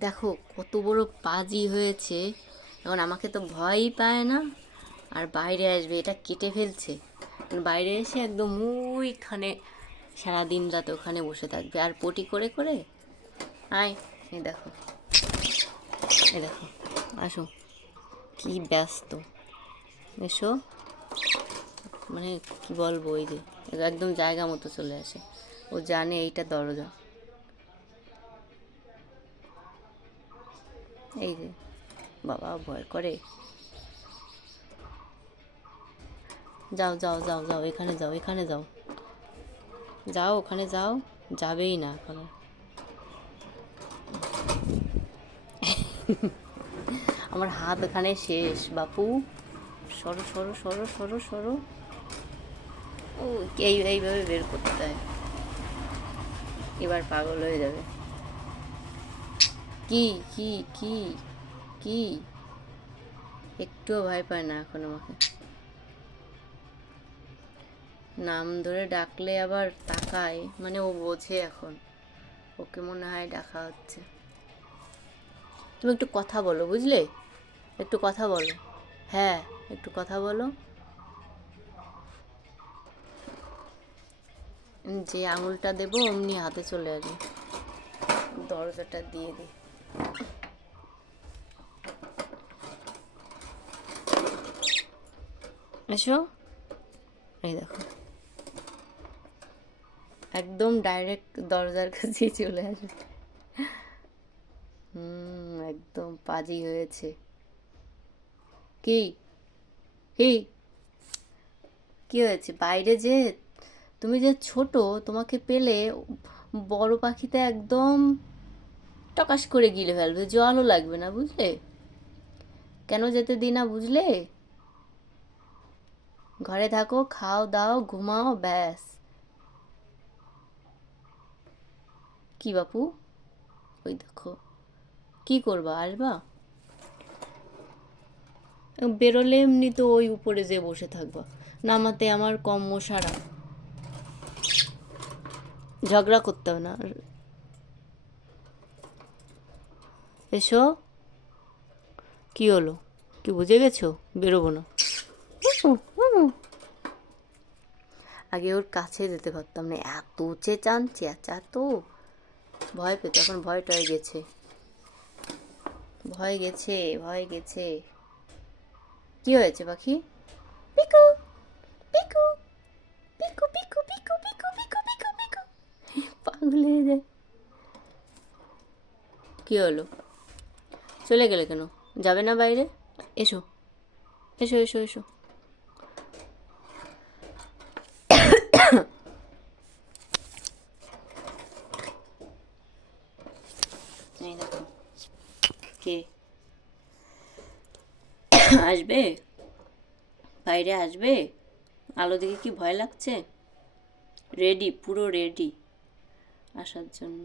দেখো, কত বড় পাজি হয়েছে। এখন আমাকে তো ভয়ই পায় না। আর বাইরে আসবে, এটা কেটে ফেলছে। বাইরে এসে একদম ওইখানে সারাদিন রাত ওখানে বসে থাকবে। আর পটি করে করে? আয় এই দেখো। এই দেখো, আসো। কি ব্যস্ত। এসো। মানে কি বলব ওই যে, একদম জায়গা মতো চলে আসে। ও জানে এইটা দরজা। এই যে, বাবা ভয় করে। যাও যাও যাও যাও, এখানে যাও এখানে যাও। যাও, ওখানে যাও, যাবেই না এখন আমার হাত ওখানে শেষ, বাপু। সরো সরো সরো সরো সরো। ও, এই, এইভাবে বের করতে হয়। এবার পাগল হয়ে যাবে। কি কি কি কি? একটুও ভয় পায় না এখন আমাকে। নাম ধরে ডাকলে আবার তাকায় মানে ও বোঝে এখন। ওকে মনে হয় ডাকা হচ্ছে। তুমি একটু কথা বলো, বুঝলে? একটু কথা বলো। হ্যাঁ একটু কথা বলো। যে আঙুলটা দেবো, অমনি হাতে চলে আসবে। দরজাটা দিয়ে দিই এসো। এই দেখো। একদম ডাইরেক্ট দরজার কাছেই চলে আসবে। হুম, একদম পাজি হয়েছে। কি? কি? কি হয়েছে? বাইরে যে তুমি যে ছোট, তোমাকে পেলে বড় পাখিতে একদম টকাশ করে গিলে ফেলবে, জলও লাগবে না, বুঝলে? কেন যেতে দিই না বুঝলে? ঘরে থাকো, খাও, দাও, ঘুমাও, ব্যাস। কি বাপু? ওই দেখো। কি করবা, আসবা? বেরোলে এমনি তো ওই উপরে যে বসে থাকবা। নামাতে আমার কম মশারা ঝগড়া করতে হবে না। এসো। কি হলো? কি বুঝে গেছো? বেরোবো না। আগে ওর কাছে যেতে পারতাম না। এত চেঁচান, চেঁচা তো। ভয় পেত, এখন ভয় টয় গেছে। ভয় গেছে ভয় গেছে। কি হয়েছে, পাখি? পিকু! পিকু! পিকু পিকু পিকু পিকু পিকু পিকু পিকু। পাগল হয়ে যায়। কি হলো? চলে গেলে কেন? যাবে না বাইরে? এসো। এসো এসো এসো। কে? আসবে? বাইরে আসবে? আলো দেখে কি ভয় লাগছে? রেডি পুরো রেডি আসার জন্য।